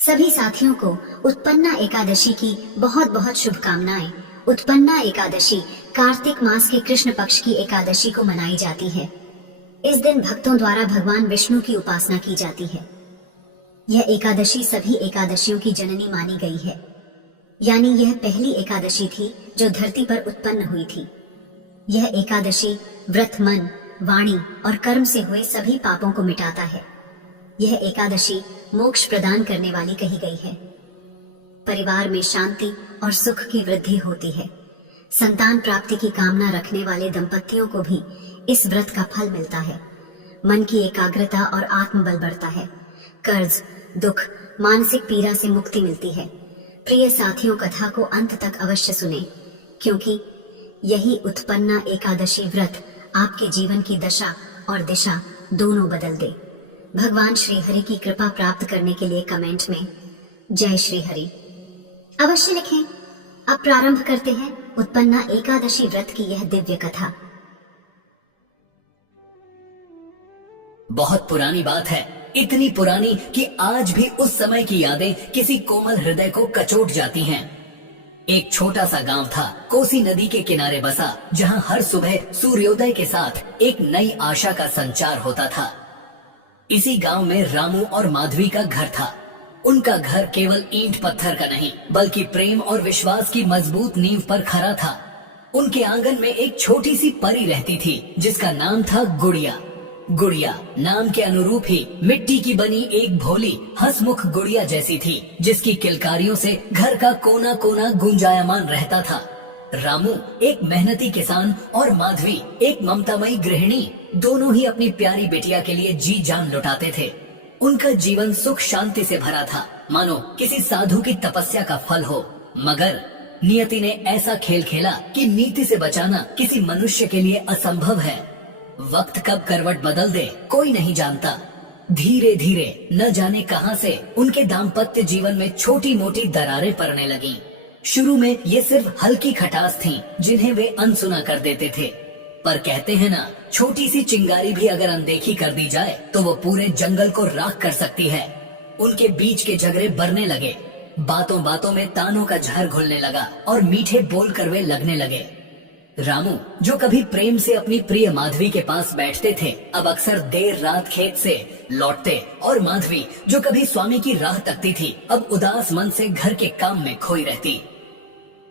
सभी साथियों को उत्पन्ना एकादशी की बहुत बहुत शुभकामनाएं। उत्पन्ना एकादशी कार्तिक मास के कृष्ण पक्ष की एकादशी को मनाई जाती है। इस दिन भक्तों द्वारा भगवान विष्णु की उपासना की जाती है। यह एकादशी सभी एकादशियों की जननी मानी गई है, यानी यह पहली एकादशी थी जो धरती पर उत्पन्न हुई थी। यह एकादशी व्रत, मन, वाणी और कर्म से हुए सभी पापों को मिटाता है। यह एकादशी मोक्ष प्रदान करने वाली कही गई है। परिवार में शांति और सुख की वृद्धि होती है। संतान प्राप्ति की कामना रखने वाले दंपतियों को भी इस व्रत का फल मिलता है। मन की एकाग्रता और आत्मबल बढ़ता है। कर्ज, दुख, मानसिक पीड़ा से मुक्ति मिलती है। प्रिय साथियों, कथा को अंत तक अवश्य सुने, क्योंकि यही उत्पन्ना एकादशी व्रत आपके जीवन की दशा और दिशा दोनों बदल दे। भगवान श्री हरि की कृपा प्राप्त करने के लिए कमेंट में जय श्री हरि अवश्य लिखें। अब प्रारंभ करते हैं उत्पन्ना एकादशी व्रत की यह दिव्य कथा। बहुत पुरानी बात है, इतनी पुरानी कि आज भी उस समय की यादें किसी कोमल हृदय को कचोट जाती हैं। एक छोटा सा गांव था, कोसी नदी के किनारे बसा, जहां हर सुबह सूर्योदय के साथ एक नई आशा का संचार होता था। इसी गांव में रामू और माधवी का घर था। उनका घर केवल ईंट पत्थर का नहीं, बल्कि प्रेम और विश्वास की मजबूत नींव पर खड़ा था। उनके आंगन में एक छोटी सी परी रहती थी, जिसका नाम था गुड़िया। गुड़िया नाम के अनुरूप ही मिट्टी की बनी एक भोली हंसमुख गुड़िया जैसी थी, जिसकी किलकारियों से घर का कोना कोना गुंजायमान रहता था। रामू एक मेहनती किसान और माधवी एक ममतामयी गृहिणी, दोनों ही अपनी प्यारी बेटिया के लिए जी जान लुटाते थे। उनका जीवन सुख शांति से भरा था, मानो किसी साधु की तपस्या का फल हो। मगर नियति ने ऐसा खेल खेला कि नीति से बचाना किसी मनुष्य के लिए असंभव है। वक्त कब करवट बदल दे कोई नहीं जानता। धीरे धीरे न जाने कहां से उनके दाम्पत्य जीवन में छोटी मोटी दरारें पड़ने लगीं। शुरू में ये सिर्फ हल्की खटास थी, जिन्हें वे अनसुना कर देते थे। पर कहते हैं ना, छोटी सी चिंगारी भी अगर अनदेखी कर दी जाए तो वो पूरे जंगल को राख कर सकती है। उनके बीच के झगड़े बढ़ने लगे। बातों बातों में तानों का झर घुलने लगा और मीठे बोल कर वे लगने लगे। रामू, जो कभी प्रेम से अपनी प्रिय माधवी के पास बैठते थे, अब अक्सर देर रात खेत से लौटते, और माधवी, जो कभी स्वामी की राह तकती थी, अब उदास मन से घर के काम में खोई रहती।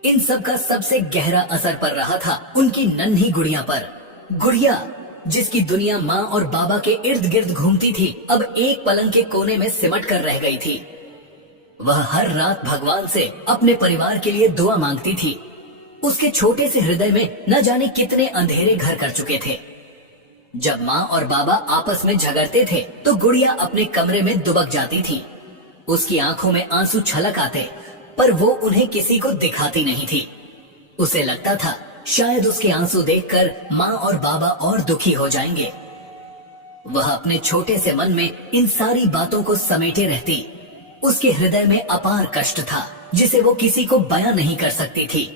इन सब का सबसे गहरा असर पड़ रहा था उनकी नन्ही गुड़िया पर। गुड़िया, जिसकी दुनिया माँ और बाबा के इर्द गिर्द घूमती थी, अब एक पलंग के कोने में सिमट कर रह गई थी। वह हर रात भगवान से अपने परिवार के लिए दुआ मांगती थी। उसके छोटे से हृदय में न जाने कितने अंधेरे घर कर चुके थे। जब माँ और बाबा आपस में झगड़ते थे तो गुड़िया अपने कमरे में दुबक जाती थी। उसकी आंखों में आंसू छलक आते, पर वो उन्हें किसी को दिखाती नहीं थी। उसे लगता था शायद उसके आंसू देखकर माँ और बाबा और दुखी हो जाएंगे। वह अपने छोटे से मन में इन सारी बातों को समेटे रहती। उसके हृदय में अपार कष्ट था, जिसे वो किसी को बयां नहीं कर सकती थी।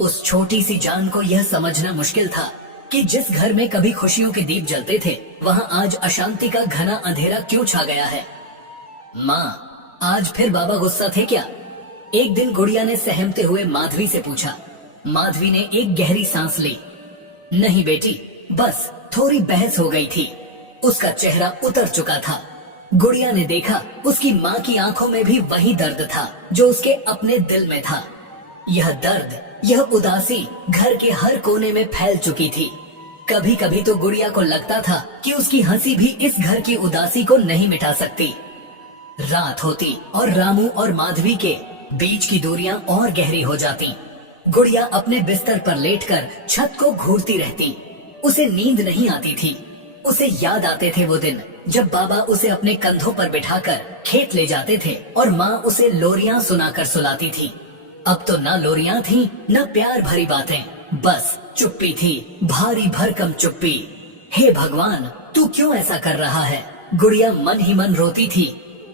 उस छोटी सी जान को यह समझना मुश्किल था कि जिस घर में कभी खुशियों के दीप जलते थे, वहाँ आज अशांति का घना अंधेरा क्यों छा गया है। माँ, आज फिर बाबा गुस्सा थे क्या? एक दिन गुड़िया ने सहमते हुए माधवी से पूछा। माधवी ने एक गहरी सांस ली। नहीं बेटी, बस थोड़ी बहस हो गई थी। उसका चेहरा उतर चुका था। गुड़िया ने देखा उसकी माँ की आंखों में भी वही दर्द था जो उसके अपने दिल में था। यह दर्द, यह उदासी घर के हर कोने में फैल चुकी थी। कभी कभी तो गुड़िया को लगता था कि उसकी हंसी भी इस घर की उदासी को नहीं मिटा सकती। रात होती और रामू और माधवी के बीच की दूरियां और गहरी हो जाती। गुड़िया अपने बिस्तर पर लेटकर छत को घूरती रहती। उसे नींद नहीं आती थी। उसे याद आते थे वो दिन जब बाबा उसे अपने कंधों पर बिठाकर खेत ले जाते थे और माँ उसे लोरियां सुनाकर सुलाती थी। अब तो न लोरियां थी, न प्यार भरी बातें, बस चुप्पी थी, भारी भरकम चुप्पी। हे भगवान, तू क्यों ऐसा कर रहा है? गुड़िया मन ही मन रोती थी।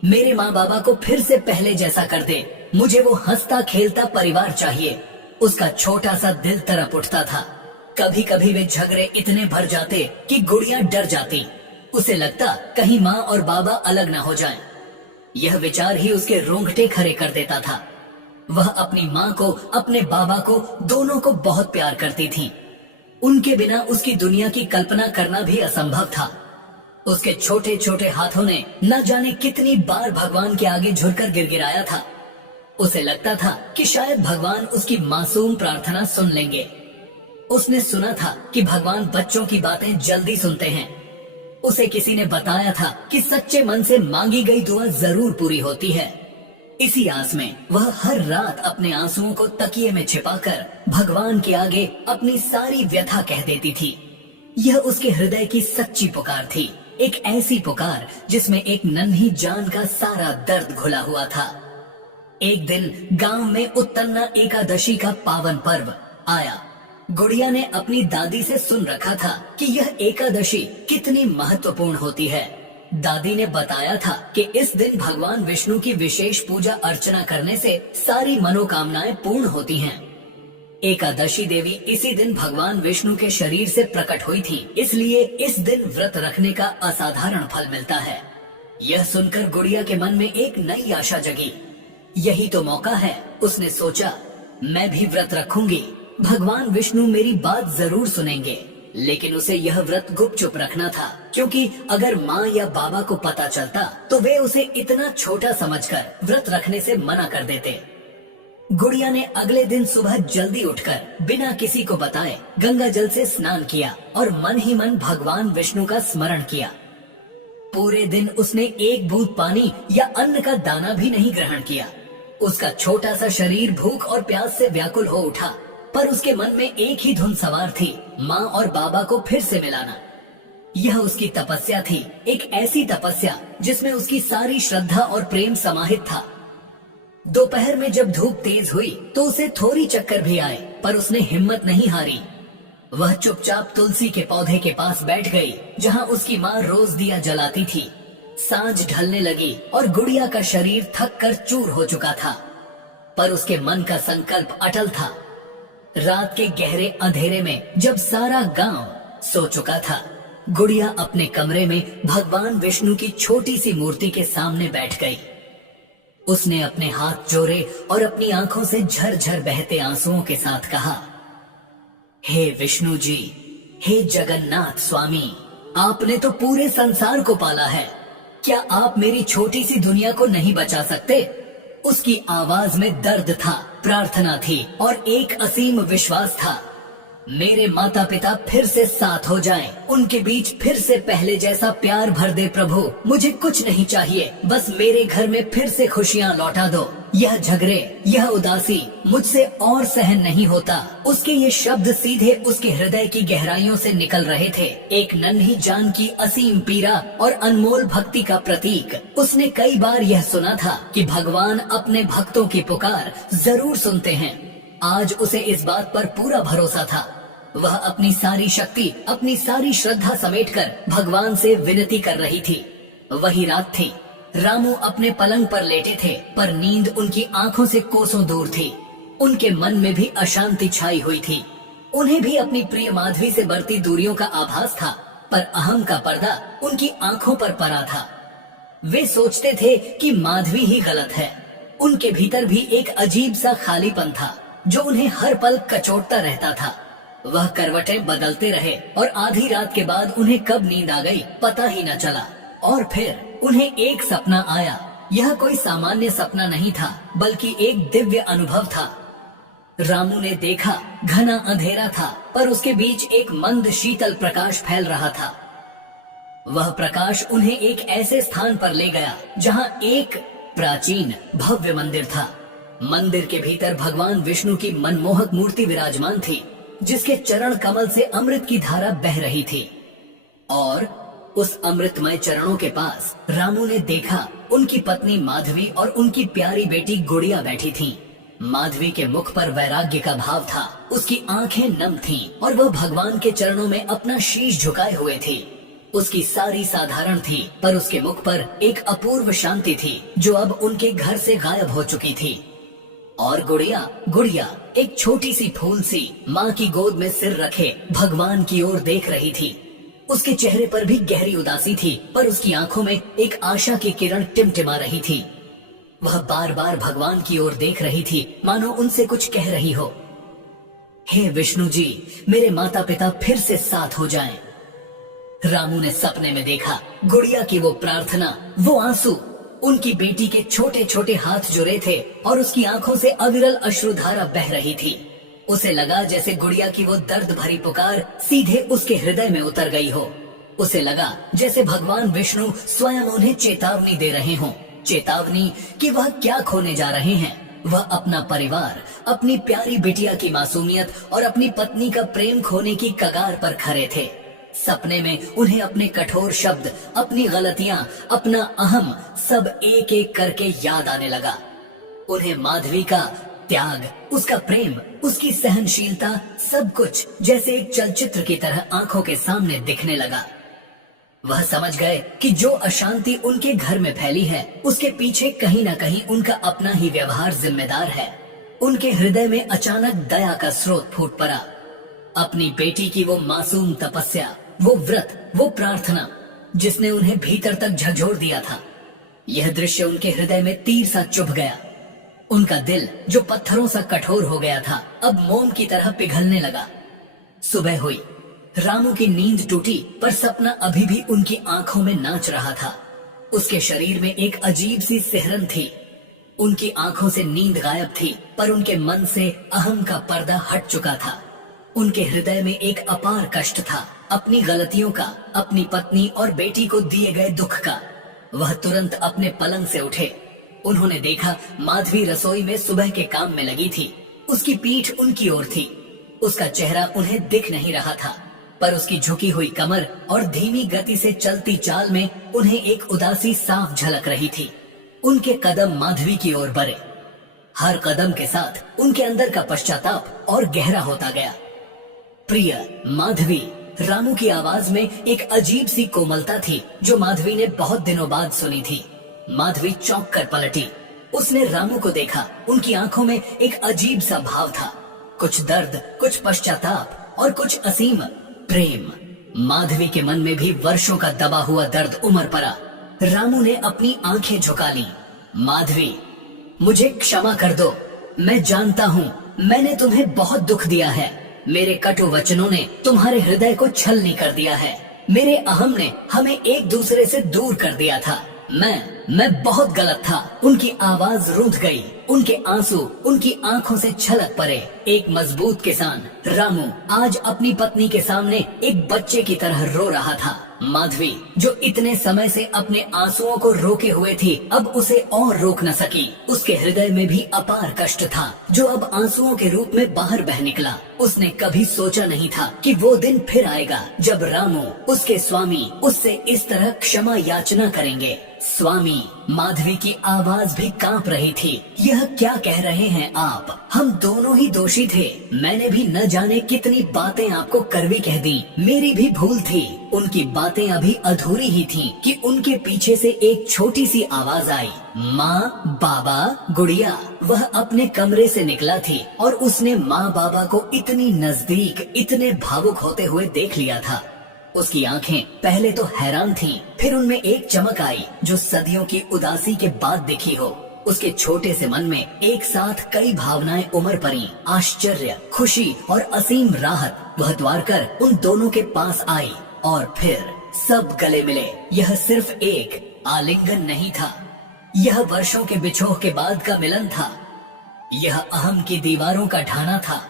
मेरे माँ बाबा को फिर से पहले जैसा कर दे। मुझे वो हंसता खेलता परिवार चाहिए। उसका छोटा सा दिल तड़प उठता था। कभी कभी वे झगड़े इतने भर जाते कि गुड़िया डर जाती। उसे लगता कहीं माँ और बाबा अलग न हो जाएं। यह विचार ही उसके रोंगटे खड़े कर देता था। वह अपनी माँ को, अपने बाबा को, दोनों को बहुत प्यार करती थी। उनके बिना उसकी दुनिया की कल्पना करना भी असंभव था। उसके छोटे छोटे हाथों ने न जाने कितनी बार भगवान के आगे झुककर गिड़गिड़ाया था। उसे लगता था कि शायद भगवान उसकी मासूम प्रार्थना सुन लेंगे। उसने सुना था कि भगवान बच्चों की बातें जल्दी सुनते हैं। उसे किसी ने बताया था कि सच्चे मन से मांगी गई दुआ जरूर पूरी होती है। इसी आस में वह हर रात अपने आंसुओं को तकिए में छिपाकर भगवान के आगे अपनी सारी व्यथा कह देती थी। यह उसके हृदय की सच्ची पुकार थी, एक ऐसी पुकार जिसमें एक नन्ही जान का सारा दर्द घुला हुआ था। एक दिन गांव में उत्तन्ना एकादशी का पावन पर्व आया। गुड़िया ने अपनी दादी से सुन रखा था कि यह एकादशी कितनी महत्वपूर्ण होती है। दादी ने बताया था कि इस दिन भगवान विष्णु की विशेष पूजा अर्चना करने से सारी मनोकामनाएं पूर्ण होती हैं। एकादशी देवी इसी दिन भगवान विष्णु के शरीर से प्रकट हुई थी, इसलिए इस दिन व्रत रखने का असाधारण फल मिलता है। यह सुनकर गुड़िया के मन में एक नई आशा जगी। यही तो मौका है, उसने सोचा, मैं भी व्रत रखूंगी। भगवान विष्णु मेरी बात जरूर सुनेंगे। लेकिन उसे यह व्रत गुपचुप रखना था, क्योंकि अगर माँ या बाबा को पता चलता तो वे उसे इतना छोटा समझकर व्रत रखने से मना कर देते। गुड़िया ने अगले दिन सुबह जल्दी उठकर बिना किसी को बताए गंगा जल से स्नान किया और मन ही मन भगवान विष्णु का स्मरण किया। पूरे दिन उसने एक बूंद पानी या अन्न का दाना भी नहीं ग्रहण किया। उसका छोटा सा शरीर भूख और प्यास से व्याकुल हो उठा, पर उसके मन में एक ही धुन सवार थी, माँ और बाबा को फिर से मिलाना। यह उसकी तपस्या थी, एक ऐसी तपस्या जिसमें उसकी सारी श्रद्धा और प्रेम समाहित था। दोपहर में जब धूप तेज हुई तो उसे थोड़ी चक्कर भी आए, पर उसने हिम्मत नहीं हारी। वह चुपचाप तुलसी के पौधे के पास बैठ गई, जहाँ उसकी माँ रोज दिया जलाती थी। सांझ ढलने लगी और गुड़िया का शरीर थक कर चूर हो चुका था, पर उसके मन का संकल्प अटल था। रात के गहरे अंधेरे में जब सारा गांव सो चुका था, गुड़िया अपने कमरे में भगवान विष्णु की छोटी सी मूर्ति के सामने बैठ गई। उसने अपने हाथ जोड़े और अपनी आंखों से झरझर बहते आंसुओं के साथ कहा, हे विष्णु जी, हे जगन्नाथ स्वामी, आपने तो पूरे संसार को पाला है, क्या आप मेरी छोटी सी दुनिया को नहीं बचा सकते? उसकी आवाज में दर्द था, प्रार्थना थी और एक असीम विश्वास था। मेरे माता पिता फिर से साथ हो जाएं, उनके बीच फिर से पहले जैसा प्यार भर दे प्रभु। मुझे कुछ नहीं चाहिए, बस मेरे घर में फिर से खुशियाँ लौटा दो। यह झगड़े, यह उदासी मुझसे और सहन नहीं होता। उसके ये शब्द सीधे उसके हृदय की गहराइयों से निकल रहे थे, एक नन्ही जान की असीम पीड़ा और अनमोल भक्ति का प्रतीक। उसने कई बार यह सुना था कि भगवान अपने भक्तों की पुकार जरूर सुनते हैं। आज उसे इस बात पर पूरा भरोसा था। वह अपनी सारी शक्ति, अपनी सारी श्रद्धा समेटकर भगवान से विनती कर रही थी। वही रात थी। रामू अपने पलंग पर लेटे थे, पर नींद उनकी आंखों से कोसों दूर थी। उनके मन में भी अशांति छाई हुई थी। उन्हें भी अपनी प्रिय माधवी से बढ़ती दूरियों का आभास था, पर अहम का पर्दा उनकी आंखों पर पड़ा था। वे सोचते थे कि माधवी ही गलत है। उनके भीतर भी एक अजीब सा खालीपन था जो उन्हें हर पल कचोटता रहता था। वह करवटें बदलते रहे और आधी रात के बाद उन्हें कब नींद आ गई पता ही न चला। और फिर उन्हें एक सपना आया। यह कोई सामान्य सपना नहीं था, बल्कि एक दिव्य अनुभव था। रामू ने देखा, घना अंधेरा था, पर उसके बीच एक मंद शीतल प्रकाश फैल रहा था। वह प्रकाश उन्हें एक ऐसे स्थान पर ले गया जहां एक प्राचीन भव्य मंदिर था। मंदिर के भीतर भगवान विष्णु की मनमोहक मूर्ति विराजमान थी, जिसके चरण कमल से अमृत की धारा बह रही थी। और उस अमृतमय चरणों के पास रामू ने देखा उनकी पत्नी माधवी और उनकी प्यारी बेटी गुड़िया बैठी थीं। माधवी के मुख पर वैराग्य का भाव था, उसकी आंखें नम थीं और वह भगवान के चरणों में अपना शीश झुकाए हुए थी। उसकी सारी साधारण थी, पर उसके मुख पर एक अपूर्व शांति थी जो अब उनके घर से गायब हो चुकी थी। और गुड़िया एक छोटी सी फूल सी माँ की गोद में सिर रखे भगवान की ओर देख रही थी। उसके चेहरे पर भी गहरी उदासी थी, पर उसकी आंखों में एक आशा की किरण टिमटिमा रही थी। वह बार बार भगवान की ओर देख रही थी, मानो उनसे कुछ कह रही हो। हे विष्णु जी, मेरे माता पिता फिर से साथ हो जाएं। रामू ने सपने में देखा गुड़िया की वो प्रार्थना, वो आंसू, उनकी बेटी के छोटे छोटे हाथ जुड़े थे और उसकी आंखों से अविरल अश्रुधारा बह रही थी। उसे लगा जैसे गुड़िया की वो दर्द भरी पुकार सीधे उसके हृदय में उतर गई हो। उसे लगा जैसे भगवान विष्णु स्वयं उन्हें चेतावनी दे रहे हों, चेतावनी कि वह क्या खोने जा रहे हैं। वह अपना परिवार, अपनी प्यारी बिटिया की मासूमियत और अपनी पत्नी का प्रेम खोने की कगार पर खड़े थे। सपने में उन्हें अपने कठोर शब्द, अपनी गलतियां, अपना अहम सब एक एक करके याद आने लगा। उन्हें माधवी का त्याग, उसका प्रेम, उसकी सहनशीलता, सब कुछ जैसे एक चलचित्र की तरह आंखों के सामने दिखने लगा। वह समझ गए कि जो अशांति उनके घर में फैली है, उसके पीछे कहीं न कहीं उनका अपना ही व्यवहार जिम्मेदार है। उनके हृदय में अचानक दया का स्रोत फूट पड़ा। अपनी बेटी की वो मासूम तपस्या, वो व्रत, वो प्रार्थना जिसने उन्हें भीतर तक झकझोर दिया था। यह दृश्य उनके हृदय में तीर सा चुभ गया। उनका दिल जो पत्थरों सा कठोर हो गया था, अब मोम की तरह पिघलने लगा। सुबह हुई, रामू की नींद टूटी, पर सपना अभी भी उनकी आंखों में नाच रहा था। उसके शरीर में एक अजीब सी सिहरन थी। उनकी आंखों से नींद गायब थी, पर उनके मन से अहम का पर्दा हट चुका था। उनके हृदय में एक अपार कष्ट था, अपनी गलतियों का, अपनी पत्नी और बेटी को दिए गए दुख का। वह तुरंत अपने पलंग से उठे। उन्होंने देखा माधवी रसोई में सुबह के काम में लगी थी। उसकी पीठ उनकी ओर थी। उसका चेहरा उन्हें दिख नहीं रहा था, पर उसकी झुकी हुई कमर और धीमी गति से चलती चाल में उन्हें एक उदासी साफ झलक रही थी। उनके कदम माधवी की ओर बढ़े। हर कदम के साथ उनके अंदर का पश्चाताप और गहरा होता गया। प्रिय माधवी, रामू की आवाज में एक अजीब सी कोमलता थी जो माधवी ने बहुत दिनों बाद सुनी थी। माधवी चौंक कर पलटी। उसने रामू को देखा। उनकी आंखों में एक अजीब सा भाव था, कुछ दर्द, कुछ पश्चाताप और कुछ असीम प्रेम। माधवी के मन में भी वर्षों का दबा हुआ दर्द उमड़ पड़ा। रामू ने अपनी आंखें झुका ली। माधवी, मुझे क्षमा कर दो। मैं जानता हूँ मैंने तुम्हें बहुत दुख दिया है। मेरे कटु वचनों ने तुम्हारे हृदय को छलनी कर दिया है। मेरे अहम ने हमें एक दूसरे से दूर कर दिया था। मैं बहुत गलत था। उनकी आवाज रूंध गई। उनके आंसू उनकी आंखों से छलक पड़े। एक मजबूत किसान रामू आज अपनी पत्नी के सामने एक बच्चे की तरह रो रहा था। माधवी जो इतने समय से अपने आंसुओं को रोके हुए थी, अब उसे और रोक न सकी। उसके हृदय में भी अपार कष्ट था जो अब आंसुओं के रूप में बाहर बह निकला। उसने कभी सोचा नहीं था कि वो दिन फिर आएगा जब रामू, उसके स्वामी, उससे इस तरह क्षमा याचना करेंगे। स्वामी, माधवी की आवाज भी कांप रही थी। यह क्या कह रहे हैं आप? हम दोनों ही दोषी थे। मैंने भी न जाने कितनी बातें आपको कड़वी कह दी। मेरी भी भूल थी। उनकी बातें अभी अधूरी ही थीं कि उनके पीछे से एक छोटी सी आवाज आई, माँ, बाबा, गुड़िया। वह अपने कमरे से निकला थी और उसने माँ बाबा को इतनी नजदीक, इतने भावुक होते हुए देख लिया था। उसकी आंखें पहले तो हैरान थीं, फिर उनमें एक चमक आई जो सदियों की उदासी के बाद दिखी हो। उसके छोटे से मन में एक साथ कई भावनाएं उमड़ पड़ी, आश्चर्य, खुशी और असीम राहत। वह द्वार कर उन दोनों के पास आई और फिर सब गले मिले। यह सिर्फ एक आलिंगन नहीं था, यह वर्षों के बिछोह के बाद का मिलन था। यह अहम की दीवारों का ढाना था।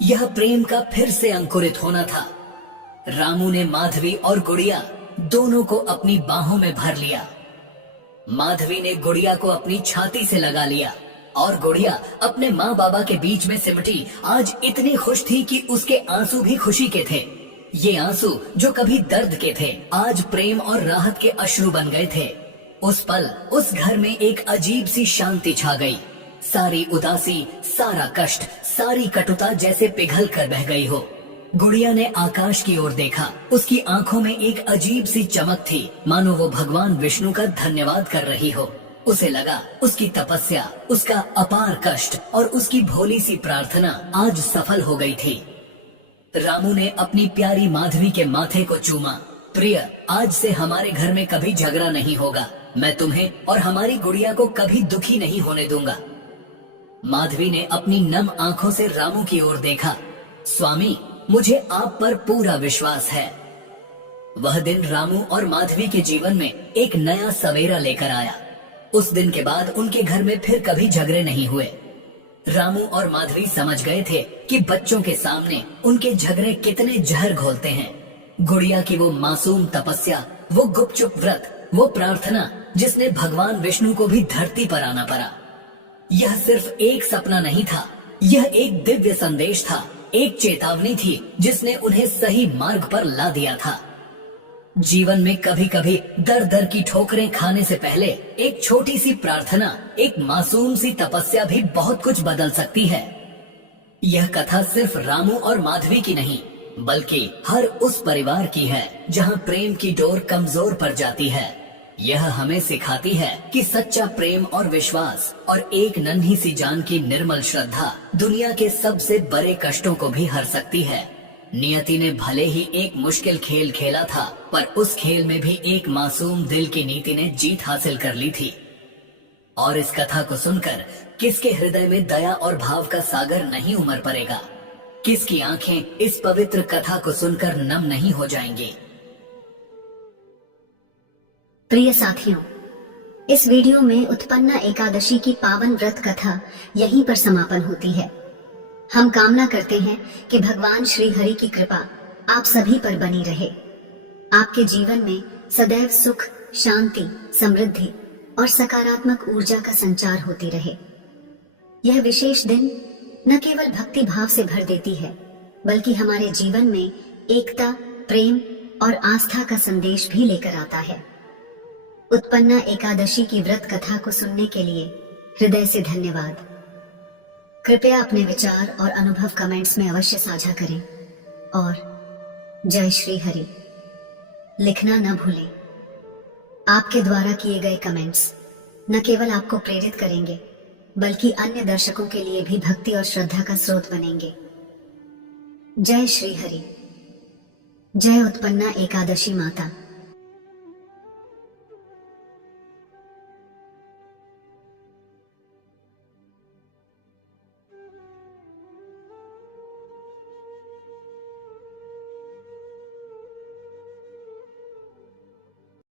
यह प्रेम का फिर से अंकुरित होना था। रामू ने माधवी और गुड़िया दोनों को अपनी बाहों में भर लिया। माधवी ने गुड़िया को अपनी छाती से लगा लिया और गुड़िया अपने माँ बाबा के बीच में सिमटी। आज इतनी खुश थी कि उसके आंसू भी खुशी के थे। ये आंसू जो कभी दर्द के थे, आज प्रेम और राहत के अश्रु बन गए थे। उस पल उस घर में एक अजीब सी शांति छा गई। सारी उदासी, सारा कष्ट, सारी कटुता जैसे पिघल कर बह गई हो। गुड़िया ने आकाश की ओर देखा। उसकी आंखों में एक अजीब सी चमक थी, मानो वो भगवान विष्णु का धन्यवाद कर रही हो। उसे लगा उसकी तपस्या, उसका अपार कष्ट और उसकी भोली सी प्रार्थना आज सफल हो गई थी। रामू ने अपनी प्यारी माधवी के माथे को चूमा। प्रिय, आज से हमारे घर में कभी झगड़ा नहीं होगा। मैं तुम्हें और हमारी गुड़िया को कभी दुखी नहीं होने दूंगा। माधवी ने अपनी नम आंखों से रामू की ओर देखा। स्वामी, मुझे आप पर पूरा विश्वास है। वह दिन रामू और माधवी के जीवन में एक नया सवेरा लेकर आया। उस दिन के बाद उनके घर में फिर कभी झगड़े नहीं हुए। रामू और माधवी समझ गए थे कि बच्चों के सामने उनके झगड़े कितने जहर घोलते हैं। गुड़िया की वो मासूम तपस्या, वो गुपचुप व्रत, वो प्रार्थना जिसने भगवान विष्णु को भी धरती पर आना पड़ा। यह सिर्फ एक सपना नहीं था, यह एक दिव्य संदेश था, एक चेतावनी थी जिसने उन्हें सही मार्ग पर ला दिया था। जीवन में कभी कभी दर दर की ठोकरें खाने से पहले एक छोटी सी प्रार्थना, एक मासूम सी तपस्या भी बहुत कुछ बदल सकती है। यह कथा सिर्फ रामू और माधवी की नहीं, बल्कि हर उस परिवार की है जहां प्रेम की डोर कमजोर पड़ जाती है। यह हमें सिखाती है कि सच्चा प्रेम और विश्वास और एक नन्ही सी जान की निर्मल श्रद्धा दुनिया के सबसे बड़े कष्टों को भी हर सकती है। नियति ने भले ही एक मुश्किल खेल खेला था, पर उस खेल में भी एक मासूम दिल की नीति ने जीत हासिल कर ली थी। और इस कथा को सुनकर किसके हृदय में दया और भाव का सागर नहीं उमड़ पड़ेगा? किसकी आंखें इस पवित्र कथा को सुनकर नम नहीं हो जाएंगी? प्रिय साथियों, इस वीडियो में उत्पन्ना एकादशी की पावन व्रत कथा यहीं पर समापन होती है। हम कामना करते हैं कि भगवान श्री हरि की कृपा आप सभी पर बनी रहे। आपके जीवन में सदैव सुख, शांति, समृद्धि और सकारात्मक ऊर्जा का संचार होती रहे। यह विशेष दिन न केवल भक्ति भाव से भर देती है, बल्कि हमारे जीवन में एकता, प्रेम और आस्था का संदेश भी लेकर आता है। उत्पन्ना एकादशी की व्रत कथा को सुनने के लिए हृदय से धन्यवाद। कृपया अपने विचार और अनुभव कमेंट्स में अवश्य साझा करें और जय श्री हरि लिखना न भूलें। आपके द्वारा किए गए कमेंट्स न केवल आपको प्रेरित करेंगे, बल्कि अन्य दर्शकों के लिए भी भक्ति और श्रद्धा का स्रोत बनेंगे। जय श्री हरि। जय उत्पन्ना एकादशी माता।